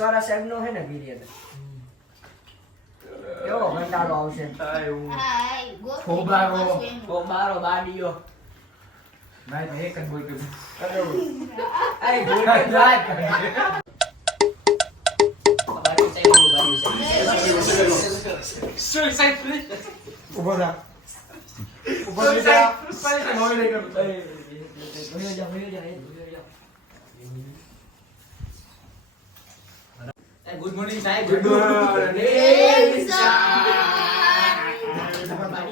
વાળા સાહેબ નો હે ને પીરિયડ કેવો ઘંટાળો આવશે ખોબારો બાડીયો ભાઈ એક જ બોલ કે અરે બોલ કે વાત સુસાઇડ પ્લીઝ ઉભો થા ગુડ મોર્નિંગ સાહેબ ગુડ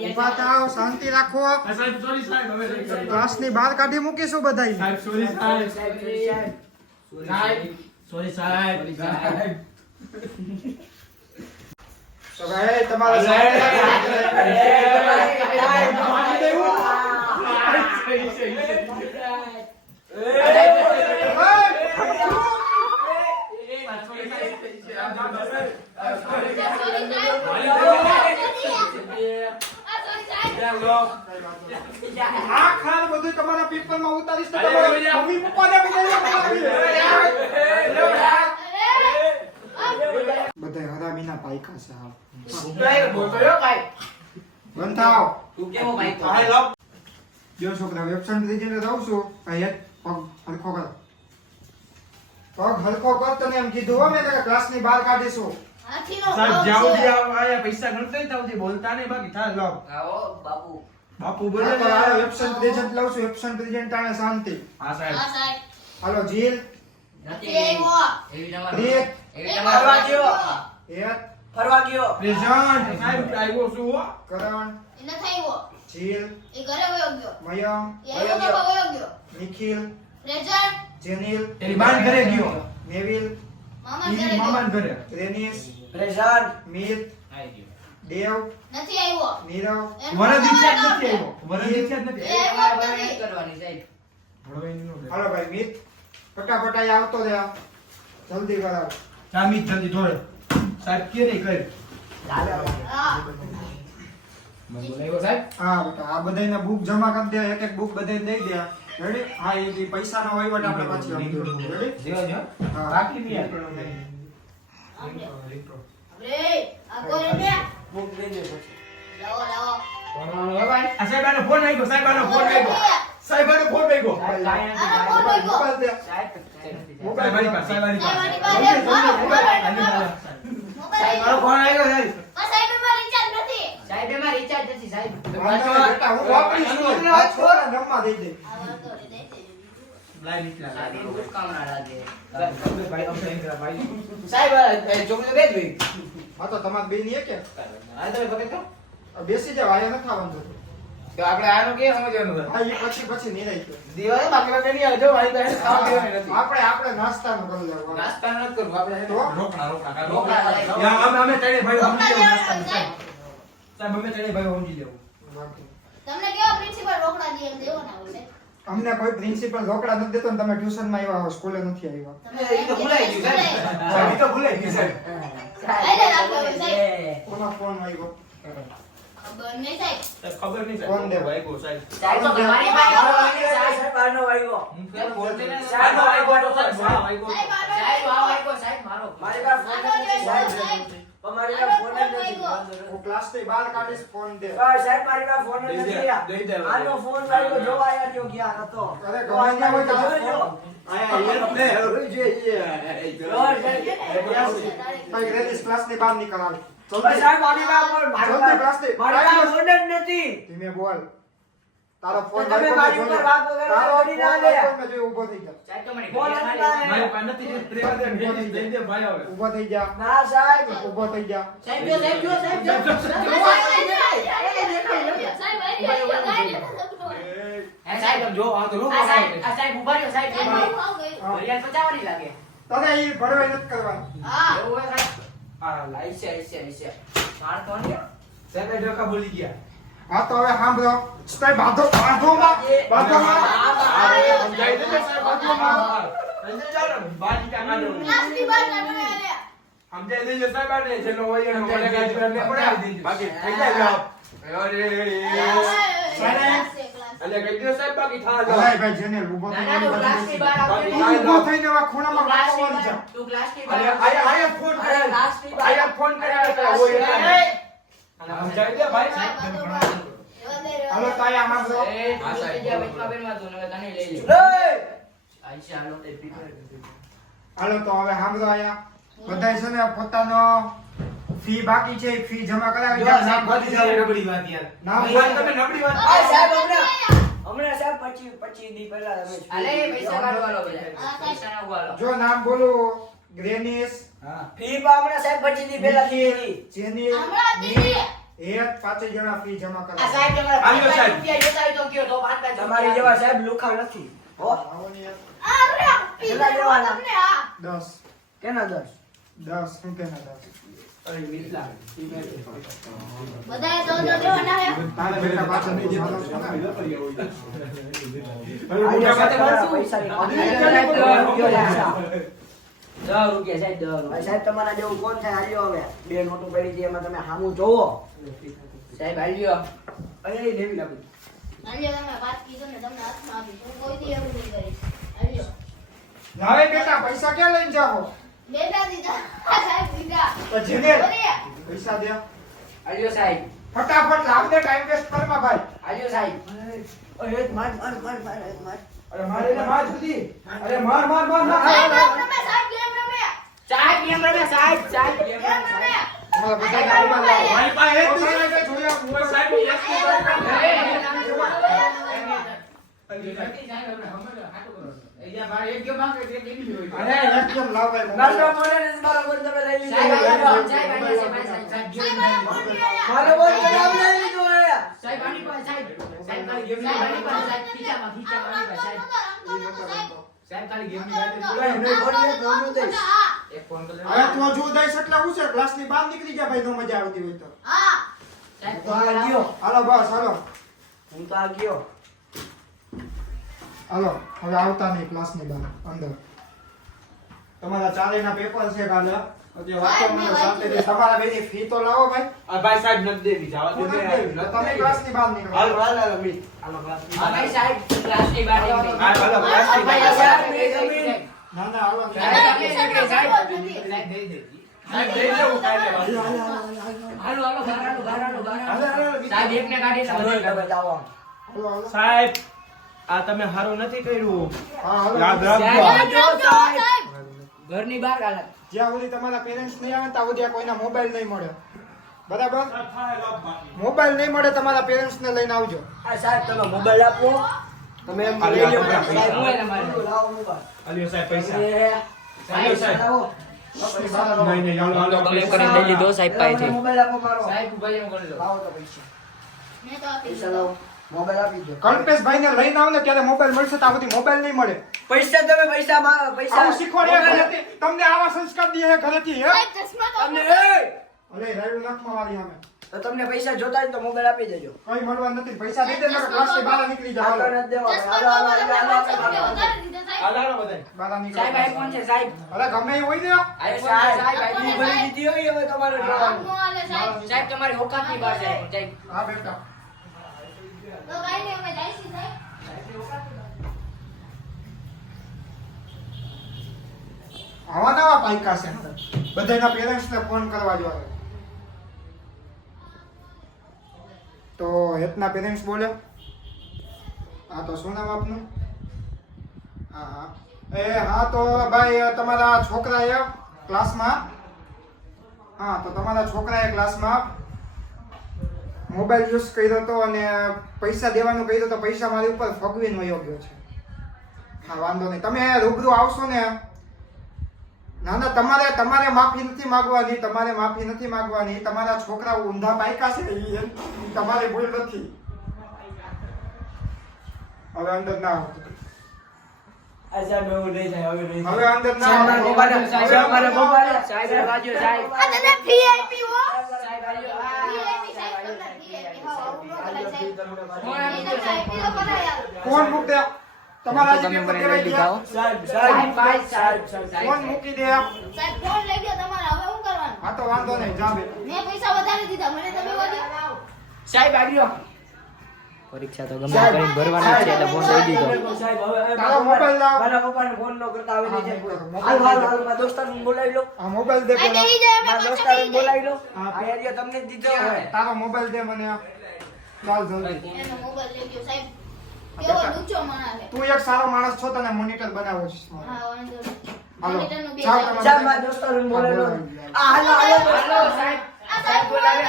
ઉભા થાઓ શાંતિ રાખો સાહેબ સોરી સાહેબ હવે ક્લાસની બહાર કાઢી મૂકીશું બધાય સાહેબ સોરી સાહેબ સોરી સાહેબ તો ભાઈ તમારા આ ખાર બધું તમારા પેપરમાં ઉતારીશ તો તમારા મમ્મી પપ્પાને બધા હરામીના પાયકા છે હા બંધ થાઓ જો છોકરા વેબસાઇટ લઈને રહું છું અહીંયા પગ હલકો કર પગ હલકો કર તને એમ કીધું હો મેં કે ક્લાસની બહાર કાઢીશું સાહેબ જ્યાં સુધી આયા પૈસા ગણતા ત્યાં સુધી બોલતા નહીં બાકી થાય લો આવો બાપુ બાપુ બોલે આ તો આ વેબસાઇટ પ્રેઝન્ટ લાવું છું વેબસાઇટ પ્રેઝન્ટ આને શાંતિ હા સાહેબ હાલો જીલ પ્રીત ફરવા ગયો હેત ફરવા ગયો પ્રેઝન્ટ સાહેબ આવ્યો છું હો કરણ જીલ મયમ નિખિલ જેનિલ એની બાન ઘરે ગયો નેવિલ ઈ મામાન ઘરે રેનિશ પ્રેઝન્ટ મિત દેવ નીરવ વરદ ઈચ્છા જ નથી આવ્યો વરદ ઈચ્છા જ નથી કરવાની સાહેબ ભણવાની નો હાલો ભાઈ મિત ફટાફટ આય આવતો રે જલ્દી કરાવ જામી જલ્દી દોડ સાહેબ કે નહીં કર મને બોલાવ્યો સાહેબ હા બેટા આ બધાયને બુક જમા કરી દે એક એક બુક બધાને દઈ દે રેડી હા એ પૈસાનો વહીવટ આપણે પછી આપી રેડી જેવા જો હા બાકી નહીં બુક દે દે પછી આ સાહેબ આનો ફોન આવ્યો સાહેબ આનો ફોન આવ્યો સાહેબ આનો ફોન આવ્યો મોબાઈલ દે સાહેબ મોબાઈલ મારી પાસે સાહેબ મારી પાસે સાહેબ મારો ફોન આવ્યો સાહેબ સાહેબ એમાં રિચાર્જ નથી સાહેબ બેટા હું વાપરીશ નહીં. આ છોકરા રમવા દઈ દે લાઈ નીકળા સાહેબ ગુડ કામ ના લાગે ભાઈ અમને ઇન્દ્રા ભાઈ સાહેબ ચોકલેટ દે ભાઈ હા તો તમારે બેની એક કે આ તમે પકડ તો બેસી જાવ આયા ન થવાનું તો તો આપણે આનું કે સમજવાનું છે હા એ પછી નહીં રહી દીવાને બાકી બાકી નહીં આવજો મારી પાસે ખાવા દેવાની નથી આપણે નાસ્તાનું કરી લેવાનું નાસ્તા ન કરવું આપણે તો રોકડા રોકડા યા અમે ત્રણે ભાઈ સમજી લેવું નાસ્તા સાહેબ અમે ત્રણે ભાઈ સમજી લેવું તમને કેવો પ્રિન્સિપલ રોકડા દે એમ દેવો ના બોલે અમને કોઈ પ્રિન્સિપલ રોકડા નથી દેતો ને તમે ટ્યુશન માં આવ્યા હો સ્કૂલે નથી આવ્યા એ તો ભૂલાઈ ગયું સાહેબ એ તો ભૂલાઈ ગયું સાહેબ આઈને રાખો સાહેબ કોનો ફોન આવ્યો ખબર નહીં સાહેબ ખબર નહીં કોણ દે? ભાઈ ગો સાહેબ સાહેબ તો મારી પાસે સાહેબ આનો વાગ્યો સાહેબ બોલતે ને સાહેબ નો વાગ્યો તો સાહેબ સાહેબ વાગ્યો સાહેબ સાહેબ આ વાગ્યો સાહેબ મારો મારી પાસે ફોન નથી સાહેબ મારી પાસે ફોન જ નથી હું ક્લાસ થી બહાર કાઢીશ ફોન દે સાહેબ મારી પાસે ફોન જ નથી આનો ફોન વાગ્યો જો આયા જો ગયા હતો અરે ગમે ત્યાં હોય તો આ ફોન ભાઈ રેડિસ ક્લાસ ની બહાર નીકળાવ સાહેબ મારી પાસે જલ્દી ક્લાસ થી મારી પાસે ફોન જ નથી ધીમે બોલ તારો ફોન તમે મારી ઉપર વાત વગર ઓડી ના લે મે જોઈ ઊભો થઈ જા સાહેબ તો મને ફોન જ ખાલી ના મારી પાસે નથી જે પ્રેવા દે દઈ દે ભાઈ આવે ઊભો થઈ જા ના સાહેબ ઊભો થઈ જા સાહેબ જો સાહેબ જો સાહેબ જો સાહેબ જો આ તો આ સાહેબ ઉભા રહ્યો સાહેબ ફરિયાદ પચાવવાની લાગે તને ઈ ભરવાઈ નથી કરવાની હા એવું હોય સાહેબ આ લાઈસે માર તો ને સાહેબ એ ડોકા બોલી ગયા હા તો હવે સાંભળો સ્ટે બાંધો સમજાઈ દે ને સાહેબ બાજુમાં અંદર જાવ ને બાજી કા કાઢો ક્લાસની બહાર કાઢો લે સમજાઈ દેજો સાહેબ આને જેનો હોય એનો મને કાઢી એટલે પડાવી દેજો બાકી થઈ જાય જવાબ અરે અને કઈ દિવસ સાહેબ બાકી થા અલાય ભાઈ જેને ઊભો ના ના તું ક્લાસની બહાર આવતો તું નહીં. ઊભો થઈને એવા ખૂણામાં તું ક્લાસની વાગવાની છે. બહાર- તું ક્લાસની અરે બહાર આયા ફોન કરે ક્લાસની બહાર- આયા ફોન કરે તો હોય એટલે અને સમજાવી દે ભાઈ હાલો તાયા માંગો. એ તું જગ્યા વચમાં બેનવા તું હવે તને લઈ લે આઈશા હાલો તે પીપર હાલો તો હવે સાંભળો આયા બધાય છે ને પોતાનો ફી બાકી છે એ ફી જમા કરાવી જો દે. સાહેબ બધી જાવ નબળી વાત યાર નામ સાહેબ તમે નબળી વાત આ સાહેબ હમણાં સાહેબ 25 દી પહેલા તમે અલે પૈસા કાઢવાલો બધા પૈસા ના ઉગાલો જો નામ બોલો ગ્રેનિસ હા ફી પણ હમણાં સાહેબ 25 દી પહેલા દીધી. જેની એક પાંચેય જણા ફી જમા આ કરાવી. સાહેબ તમારા આલ્યો 5 સાહેબ. રૂપિયા જોતા હોય તો કયો તો 5 તમારી જેવા સાહેબ લુખા નથી હો આવો ને યાર. કેટલા લેવાના 10 કેના 10 10 શું કેના 10 અરે મિથલા તારે બેટા પાછળ નહીં જવાનું. પૈસાની 10 રૂપિયા સાહેબ 10 રૂપિયા સાહેબ તમારા જેવું કોણ થાય હાલ્યો હવે બે નોટો પડી છે એમાં તમે સામું જોવો સાહેબ હાલ્યો અરે દેવી લાગુ હવે બેટા પૈસા ક્યાં લઈને જાઓ? તો જેને પૈસા દે હાલ્યો સાહેબ ફટાફટ લાવને ટાઈમ વેસ્ટ કરમાં ભાઈ. હાલ્યો સાહેબ અરે માર અરે મારે ને માર સુધી અરે માર માર માર માર સાહેબ કેમ રમે સાહેબ સાહેબ કેમ રમે તમારા બધા ગાડીમાં લાવો. મારી પાસે એક પોતાને કઈ જોયા? હું સાહેબ એક અરે એકદમ લાવ ભાઈ મારો મોબાઈલ. મોડે ને મારો બોલ તમે લઈ લીધો સાહેબ હાલ્યો સાહેબ હાલ્યો સાહેબ મારો બોલ તમે લઈ લીધો હે સાહેબ આની પાસે સાહેબ સાહેબ ખાલી ગેમ ની આની પાસે સાહેબ ખીચામાં આની પાસે સાહેબ સાહેબ ખાલી ગેમ ની કઈ નહીં બોલીએ તો હું દઈશ એક ફોન કર હવે તું જો દઈશ એટલે હું છે ક્લાસની બહાર નીકળી જા ભાઈ, નો મજા આવતી હોય તો. સાહેબ તો આ ગયો હાલો બસ હાલો. હું તો આ ગયો હાલો હવે આવતા નહીં ક્લાસની બહાર અંદર. તમારા ચારેયના પેપર છે કાલે. અત્યારે વાંચો મને શાંતિથી. તમારા બેની ફી તો લાવો ભાઈ. આ ભાઈ સાહેબ નથી દેવી જવા હું દે નથી દેવી. તો તમે ક્લાસની બહાર નીકળો. હાલ હાલ હાલ મી હાલો ક્લાસ આ ભાઈ સાહેબ ક્લાસની બહાર નીકળી હાલ હાલો ક્લાસ આ ભાઈ સાહેબ નીકળી ના ના હાલો. સાહેબ આપણે નીકળી સાહેબ સાહેબ દઈ દેવું કાલે હાલો હાલો બહાર હાલો બહાર હાલો બહાર હાલો. હાલો સાહેબ એકને કાઢી તમે નાખો જાઓ હાલો હાલો. સાહેબ આ તમે હારું નથી કર્યું હા હાલો. યાદ રાખજો ઘરની બહાર હાલ જ્યાં સુધી તમારા પેરેન્ટ્સ નહીં આવે ત્યાં સુધી આ કોઈના મોબાઈલ નહીં મળે. બરાબર? મોબાઈલ નહીં મળે તમારા પેરેન્ટ્સને લઈને આવજો. આ સાહેબ તમે મોબાઈલ આપો તમે એમ હાલો, લઈ લો હાલો, સાહેબ હાલો. મોબાઈલ લાવો મોબાઈલ અલ્યો સાહેબ પૈસા એ અલ્યો સાહેબ લાવો નહીં નહીં હાલો હાલો સાહેબ તમે મોબાઈલ આપો મારો સાહેબ ઉભા રહીને કરી દો લાવો તો પૈસા પૈસા લાવો મોબાઈલ આપી દો કલ્પેશભાઈને લઈને આવો ને ત્યારે મોબાઈલ મળશે ત્યાં સુધી મોબાઈલ નહીં મળે. પૈસા તમે પૈસા પૈસા આવું શીખવાડે ઘરેથી. તમને આવા સંસ્કાર દે ઘરેથી હે? તમને એ અરે રાયડું નાખમાં વાળી સામે. તો તમને પૈસા જોતા હોય તો મોબાઈલ આપી દેજો કઈ મળવા નથી. પૈસા દઈ દે ને ક્લાસની બહાર નીકળી જાઓ. આગળ નથી દેવા હાલો હાલો હાલો હાલો હાલો બધાય બહાર નીકળો. સાહેબ આઈફોન છે સાહેબ અરે ગમે એ હોય ને. આઈફોન સાહેબ સાહેબ ઈ આઈફોન ભરી દીધી હોય હવે તમારે જોવાનું સાહેબ તમારી ઓકાતની બહાર જાય સાહેબ હા બેટા. આવા નવા પાયકા છે. બધાના પેરેન્ટ્સને ફોન કરવા જોઈએ. તો હેતના પેરેન્ટ્સ બોલે. હા તો શું નામ આપનું? હા હા હા તો ભાઈ તમારા છોકરાએ ક્લાસમાં તો તમારા છોકરાએ ક્લાસમાં મોબાઈલ યુઝ કર્યો હતો અને પૈસા દેવાનું કહ્યું તો પૈસા મારી ઉપર ફગવીનો યોગ્ય છે. હા વાંધો નહીં. તમે રૂબરૂ આવશો ને? ના ના તમારે માફી નથી માંગવાની. તમારા છોકરાઓ ઊંધા પાયકા છે. ઈ તમારી ભૂલ નથી. હવે અંદર ના આવો. આ સાહેબ એવું નહીં થાય હવે નહીં હવે અંદર ના સાહેબ આવો. મોબાઈલ સાહેબ મારા મોબાઈલ સાહેબ બાજુ સાહેબ સાહેબ બાજુ કોણ મૂકી દે? તમારા જે પેપર દેવાઈ ગયા. સાહેબ સાહેબ સાહેબ સાહેબ કોણ મૂકી દે? હા તો વાંધો નહીં. જા બે. સાહેબ આવ્યો પરીક્ષા તો ગમે કરીને ભરવાની છે એટલે ફોન દઈ દીધો. સાહેબ હવે તારો મોબાઈલ લાવ. મારા પપ્પાને ફોન ન કરતા આવડી જાય. મોબાઈલ હાલ હાલ હાલ મારા દોસ્તારને બોલાવી લો. આ મોબાઈલ દે પેલા. મારા દોસ્તારને બોલાવી લો. હા. આ એરિયા તમને જ દીધો હવે. તારો મોબાઈલ દે મને. ચાલ જલ્દી. એનો મોબાઈલ લઈ ગયો સાહેબ. કેવો ડૂચો માણસ છે. તું એક સારો માણસ છો, તને મોનિટર બનાવો છે. હા વાંધો નહીં. હાલો. મોનિટરનું બે જાઓ જાવ. તમે. ચાલ મારા દોસ્તારને બોલાવી લો. આ હાલો હાલો હાલો સાહેબ. આ સાહેબ બોલાવે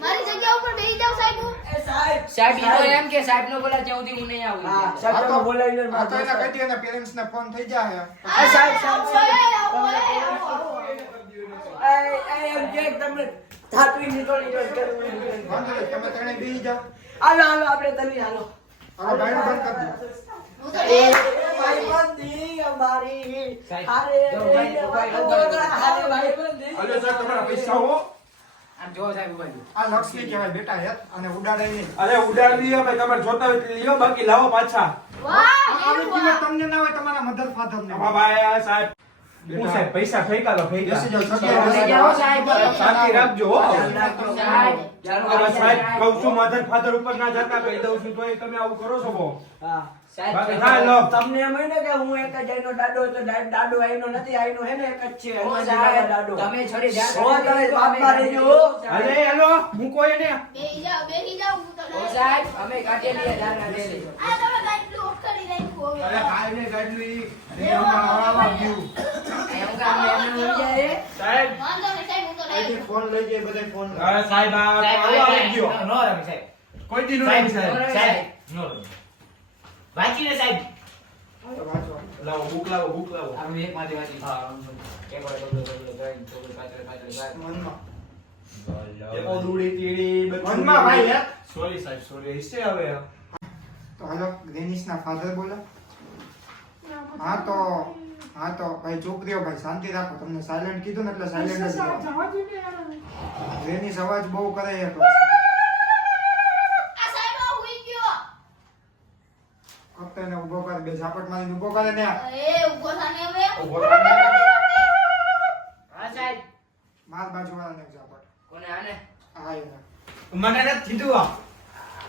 મારી જગ્યા ઉપર બેસી જાવ સાહેબ. એ સાહેબ સાહેબ ઈ તો એમ કે સાહેબ નો બોલા ત્યાં સુધી હું નહીં આવું. હા આ સાહેબ તો તમે બોલાવી લો આ મારા તો એના દોસ્તારને. કઈ દે, એના પેરેન્ટ્સ ને ફોન થઈ જાય. આ સાહેબ સાહેબ સાહેબ આવો, તમે આવો, આવો. એમ કે તમે ધાતવી નીકળી ગયો કે વાંધો નહીં, તમે ત્રણે બેસી જાઓ. હાલો હાલો આપણે તલી હાલો. હવે ગાયનું બંધ કરી દો. હું તો એ ભાઈબંધી અમારી હારે હારે ભાઈબંધી. હાલો સાહેબ તમારા પૈસા હો. આમ જો સાહેબ ઉભા રહ્યો. આ લક્ષ્મી કહેવાય બેટા યાર, અને ઉડાડે નહીં. અરે ઉડાડી લ્યો ભાઈ, તમારે જોતા હોય તો લ્યો, બાકી લાવો પાછા. વાહ આવી કિંમત તમને ના હોય, તમારા મધર ફાધર ને હા ભાઈ આ સાહેબ હું સાહેબ પૈસા ફેંકા લો બેસી ફેંકા. જાઓ, જગ્યાએ બેસી બેસી જાઓ, જાઓ. સાહેબ. શાંતિ રાખજો હો. ધ્યાન રાખજો. સાહેબ. અરે સાહેબ કહું છું મધર ફાધર ઉપર ના જતા કહી દઉં છું તોય તમે આવું કરો છો બહુ. હા સાહેબ બાકી હા લો. તમને એમ હોય ને કે હું એક જ આઈનો દાડો હોય તો દાડો આઈનો નથી, આઈનો હે ને એક જ છે. ઓ હનુમાનજી સાહેબ, દાડો. તમે છોડી ધ્યાન સો રાખજો. તમે બાપમાં રહેજો. અરે હેલો મૂકો એને. બેસી જાવ, બેસી જાવ. હું તો ઓ સાહેબ અમે કાઢી લઈએ દાના દે લઈએ. આ તમે ગાઈડલું ઓખડી નાખ્યું હવે. અરે કાંઈ નહીં, ગાડલું ઈ. અને હમણાં હવામાં ગયું. એમ કે અમે એમને લઈ જાય. સાહેબ વાંધો નહીં સાહેબ, હું તો લઈ અહીંથી ફોન લઈ જાય, બધાય ફોન લઈ. અરે સાહેબ આ સાહેબ આવો આવી ગયો. નો રમે સાહેબ. કોઈ દી નો સાહેબ રમી સાહેબ. સાહેબ નો રમે. વાંચીને સાહેબ. તો વાંચો. લાવો બુક લાવો બુક લાવો. આમ એક માંથી વાંચી. હા એક વાર ડબલ ડબલ ગાઈન ચોગલ પાત્ર પાત્ર ગાઈન. મનમાં. એકો દૂડી તીડી મનમાં ભાઈ યાર. સોરી સાહેબ સોરી હશે હવે. તો હાલો, ગ્રેનિશના ફાધર બોલો. હા તો ભાઈ ચૂપ રહ્યો ભાઈ, શાંતિ રાખો. તમને સાયલેન્ટ કીધું ને એટલે સાયલેન્ટ જ રહો. ગ્રેનિશ અવાજ બહુ કરે છે તો. આ સાહેબ આ હુઈ ગયો. ફક્ત એને ઊભો કર, બે ઝાપટ મારીને ઊભો કરે ને. એ ઊભો થાને હવે. હા સાહેબ. માર બાજુવાળાને એક ઝાપટ. કોને આને? હા એને. મને નથી કીધું આ.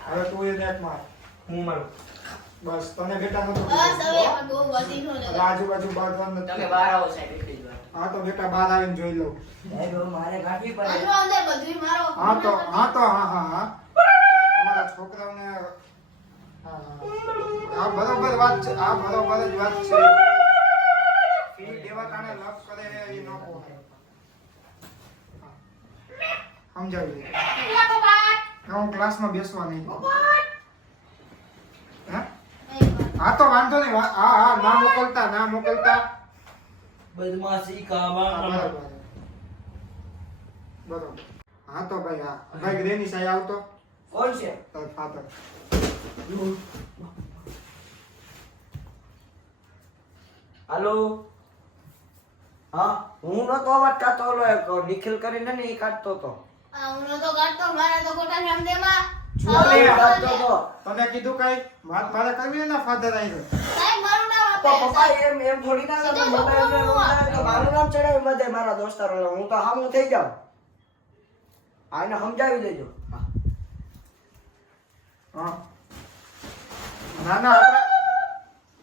હવે તું એને એક માર. હું મારું. બસ તને બેટા નતું બસ હવે કીધું. પણ બહુ વધી નો હવે લેવા. આજુબાજુ બાજુ તમે બહાર આવો સાહેબ એટલી જ વાર. હા તો બેટા બહાર આવીને જોઈ લઉં. સાહેબ હવે મારે કાઢવી પડે. અંદરો અંદર બધુંય મારો. હા તમારા છોકરાઓને હા બરોબર વાત છે, આ બરોબર જ વાત છે. ફી દેવા કારણે લપ કરે એ ન પોહાય. હા. સમજાવી દે. હું ક્લાસમાં બેસવા નહીં દઉં. હે? હા તો વાંધો નહીં. હા ના મોકલતા. બદમાશી હા, કામા. બરોબર. હા તો ભાઈ હા ભાઈ ગ્રેની સાહેબ આવતો કોણ છે? તાર ફાધર. હાલો. હા હું નતો અવાજ કાઢતો, ઓલો એક નિખિલ કરીને ને એ કાઢતો હતો. આ હું નતો કાઢતો, મારા તો ખોટા શબ્દમાં. ચોરી કાઢતો હતો. તને કીધું કઈ વાત મારે કરવી ને ફાધર આવી સાહેબ મારું નામ તો આપે. પપ્પા એમ થોડી ના સીધો તમે મોટા એમને છોકરાનું રોતા હોય તો મારું નામ ચડાવી બધે મારા દોસ્તારો. હું તો હામું થઈ જાઉં. આ એને સમજાવી દેજો. હા ના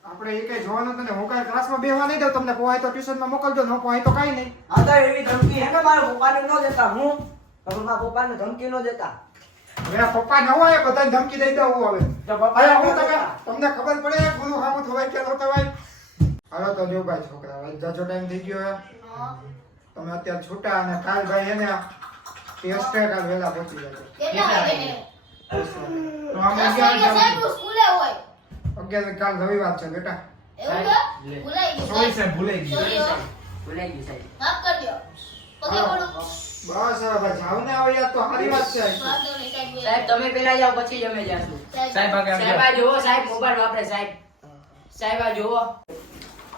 આપણે એ કઈ જોવાનું નથી ને. હું કઈ ક્લાસમાં બેહવા નહીં દઉં. તમને પોહાય તો ટ્યુશનમાં મોકલજો, ન પોહાય તો કઈ નહીં. આ તો એવી ધમકી હે ને મારા પપ્પાને ન દેતા. હું તમે મારા પપ્પાને ધમકી ન દેતા. હવે પપ્પા ન હોય બધાને ધમકી દઈ દઉં હવે. તો પપ્પા અરે હું તમને ખબર પડે ગુરુ હામું થવાય કે ન થવાય. હાલો તો જો ભાઈ છોકરા હવે જાજો ટાઈમ થઈ ગયો હે. તમે અત્યારે છૂટા અને કાલ ભાઈ એને ટેસ્ટ કાલ વહેલા પહોંચી જજો. કેટલા વાગે ને? તો અમે 10 વાગે સાહેબ હું સ્કૂલે હોય. 11 કાલ રવિવાર છે બેટા. એવું કે? ભૂલાઈ ગયું સોરી સાહેબ. સાહેબ ભૂલાઈ ગયું. ભૂલાઈ ગયું સાહેબ. માફ કરજો. પગે પડું. બસ હવે ભાઈ જાવ ને હવે યાર તો સારી વાત છે. વાંધો નહીં સાહેબ. સાહેબ તમે પેલા જાઓ પછી જ અમે જાશું. સાહેબ આગળ સાહેબ આ જોવો સાહેબ મોબાઈલ વાપરે સાહેબ. સાહેબ આ જોવો.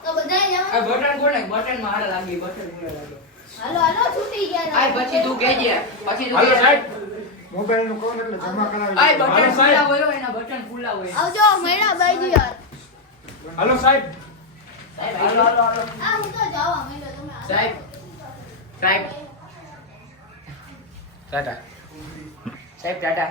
તો બધાય આ જવા. બટન કોને? બટન મારે લાગી બટન કોને લાગે? હાલો છૂટી ગયા. આ પછી તું કહેજે. પછી તું હાલો કહેજે. સાહેબ. મોબાઈલ નું કહું ને એટલે જમા આ કરાવી બટન હાલો સાહેબ. ખુલ્લા હોય એના બટન ખુલ્લા હોય. આવજો મેળા બાઈ યાર. હાલો સાહેબ. સાહેબ હાલો હાલો હાલો. આ હું તો જાવા મેળો તમે. સાહેબ. સાહેબ ટાટા. સાહેબ ટાટા.